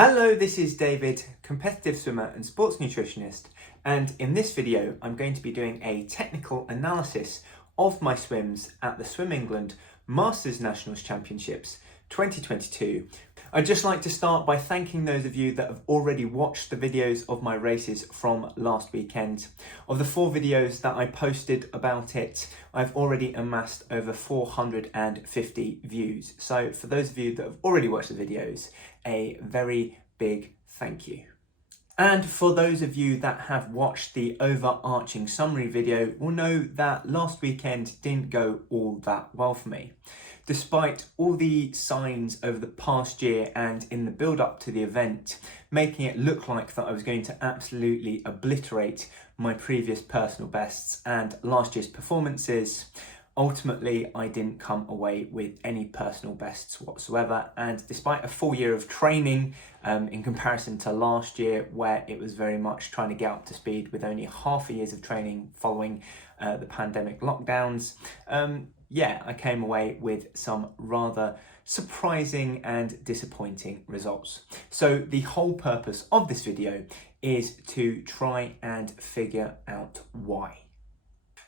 Hello, this is David, competitive swimmer and sports nutritionist, and in this video I'm going to be doing a technical analysis of my swims at the Swim England Masters Nationals Championships 2022. I'd just like to start by thanking those of you that have already watched the videos of my races from last weekend. Of the 4 videos that I posted about it, I've already amassed over 450 views. So for those of you that have already watched the videos, a very big thank you. And for those of you that have watched the overarching summary video will know that last weekend didn't go all that well for me. Despite all the signs over the past year and in the build up to the event, making it look like that I was going to absolutely obliterate my previous personal bests and last year's performances, ultimately I didn't come away with any personal bests whatsoever. And despite a full year of training in comparison to last year, where it was very much trying to get up to speed with only half a year's of training following the pandemic lockdowns, I came away with some rather surprising and disappointing results. So the whole purpose of this video is to try and figure out why.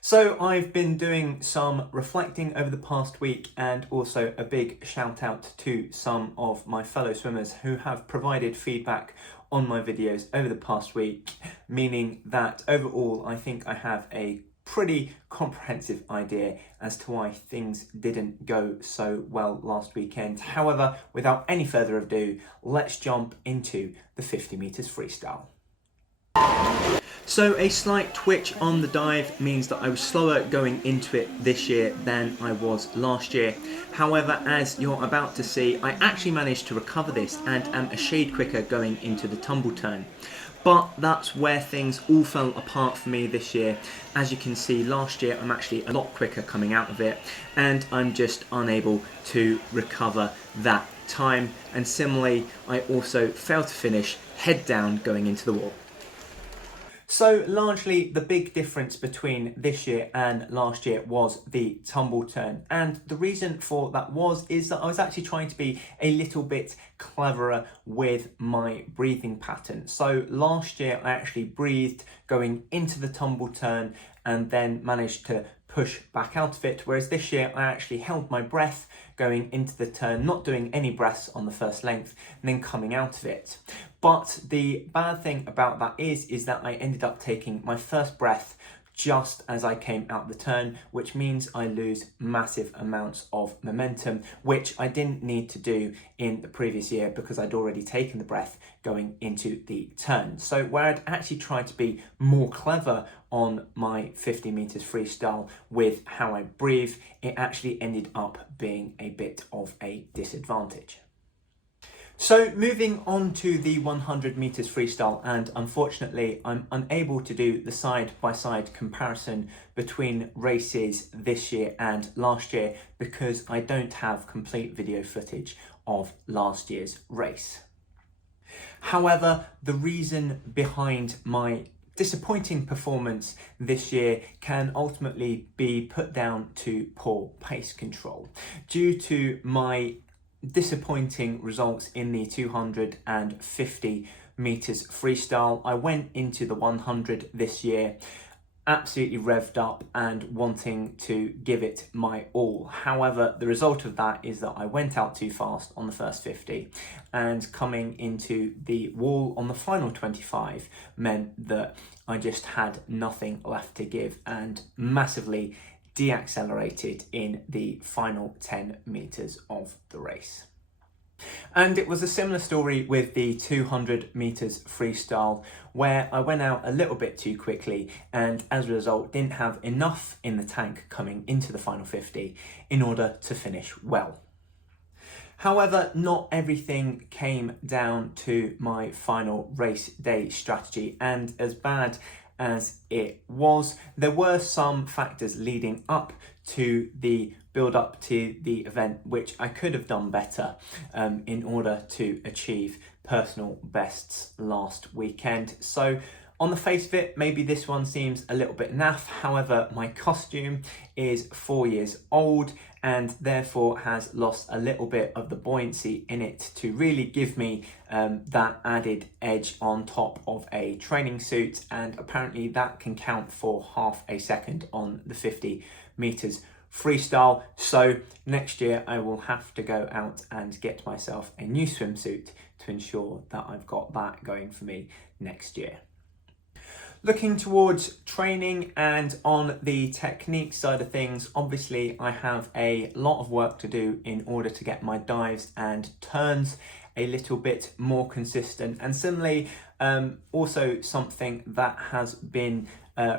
So I've been doing some reflecting over the past week, and also a big shout out to some of my fellow swimmers who have provided feedback on my videos over the past week, meaning that overall I think I have a pretty comprehensive idea as to why things didn't go so well last weekend. However, without any further ado, let's jump into the 50 meters freestyle. So a slight twitch on the dive means that I was slower going into it this year than I was last year. However, as you're about to see, I actually managed to recover this and am a shade quicker going into the tumble turn. But that's where things all fell apart for me this year. As you can see, last year I'm actually a lot quicker coming out of it, and I'm just unable to recover that time. And similarly, I also failed to finish head down going into the wall. So largely the big difference between this year and last year was the tumble turn, and the reason for that is that I was actually trying to be a little bit cleverer with my breathing pattern. So last year I actually breathed going into the tumble turn and then managed to push back out of it, whereas this year I actually held my breath going into the turn, not doing any breaths on the first length, and then coming out of it. But the bad thing about that is that I ended up taking my first breath just as I came out the turn, which means I lose massive amounts of momentum, which I didn't need to do in the previous year because I'd already taken the breath going into the turn. So where I'd actually tried to be more clever on my 50 meters freestyle with how I breathe, it actually ended up being a bit of a disadvantage. So moving on to the 100 meters freestyle, and unfortunately I'm unable to do the side-by-side comparison between races this year and last year because I don't have complete video footage of last year's race. However, the reason behind my disappointing performance this year can ultimately be put down to poor pace control. Due to my disappointing results in the 250 meters freestyle, I went into the 100 this year absolutely revved up and wanting to give it my all. However, the result of that is that I went out too fast on the first 50, and coming into the wall on the final 25 meant that I just had nothing left to give and massively deaccelerated in the final 10 meters of the race. And it was a similar story with the 200 meters freestyle, where I went out a little bit too quickly and as a result didn't have enough in the tank coming into the final 50 in order to finish well. However, not everything came down to my final race day strategy, and as bad as it was, there were some factors leading up to the build up to the event which I could have done better in order to achieve personal bests last weekend. So on the face of it, maybe this one seems a little bit naff. However, my costume is 4 years old and therefore has lost a little bit of the buoyancy in it to really give me that added edge on top of a training suit, and apparently that can count for half a second on the 50 meters freestyle. So next year I will have to go out and get myself a new swimsuit to ensure that I've got that going for me next year. Looking towards training and on the technique side of things, obviously I have a lot of work to do in order to get my dives and turns a little bit more consistent, and similarly also something that has been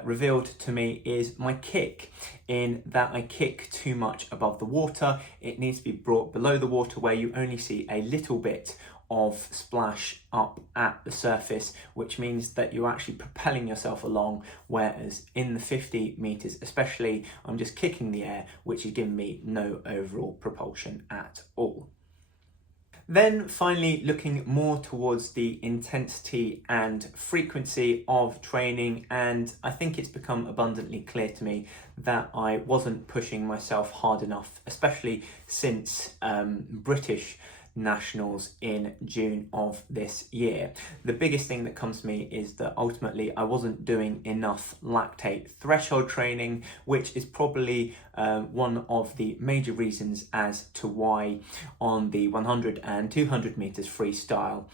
revealed to me is my kick, in that I kick too much above the water. It needs to be brought below the water where you only see a little bit of splash up at the surface, which means that you're actually propelling yourself along, whereas in the 50 meters especially, I'm just kicking the air, which is giving me no overall propulsion at all. Then finally, looking more towards the intensity and frequency of training, and I think it's become abundantly clear to me that I wasn't pushing myself hard enough, especially since British Nationals in June of this year. The biggest thing that comes to me is that ultimately I wasn't doing enough lactate threshold training, which is probably one of the major reasons as to why on the 100 and 200 meters freestyle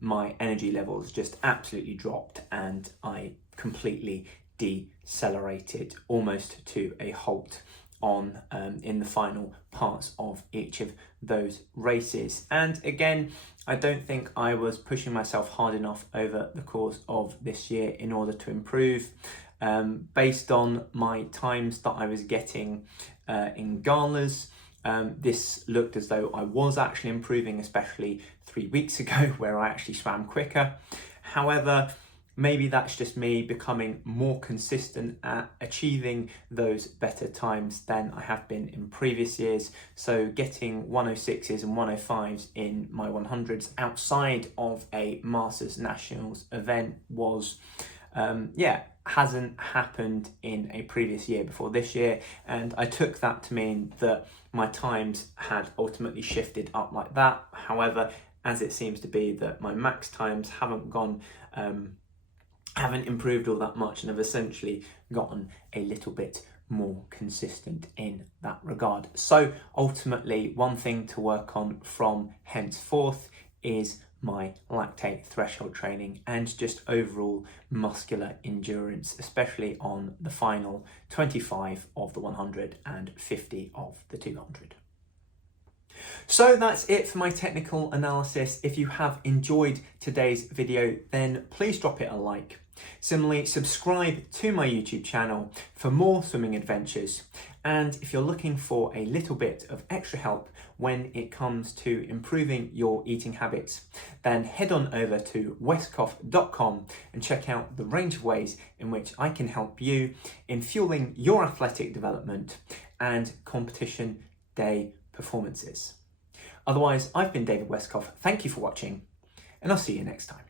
my energy levels just absolutely dropped and I completely decelerated almost to a halt on in the final parts of each of those races. And again, I don't think I was pushing myself hard enough over the course of this year in order to improve. Based on my times that I was getting in galas, this looked as though I was actually improving, especially 3 weeks ago where I actually swam quicker. However, maybe that's just me becoming more consistent at achieving those better times than I have been in previous years. So getting 106s and 105s in my 100s outside of a Masters Nationals event was, hasn't happened in a previous year before this year. And I took that to mean that my times had ultimately shifted up like that. However, as it seems to be that my max times haven't improved all that much, and have essentially gotten a little bit more consistent in that regard. So ultimately, one thing to work on from henceforth is my lactate threshold training and just overall muscular endurance, especially on the final 25 of the 100 and 50 of the 200. So that's it for my technical analysis. If you have enjoyed today's video, then please drop it a like. Similarly, subscribe to my YouTube channel for more swimming adventures. And if you're looking for a little bit of extra help when it comes to improving your eating habits, then head on over to westcough.com and check out the range of ways in which I can help you in fueling your athletic development and competition day performances. Otherwise, I've been David Westcough. Thank you for watching, and I'll see you next time.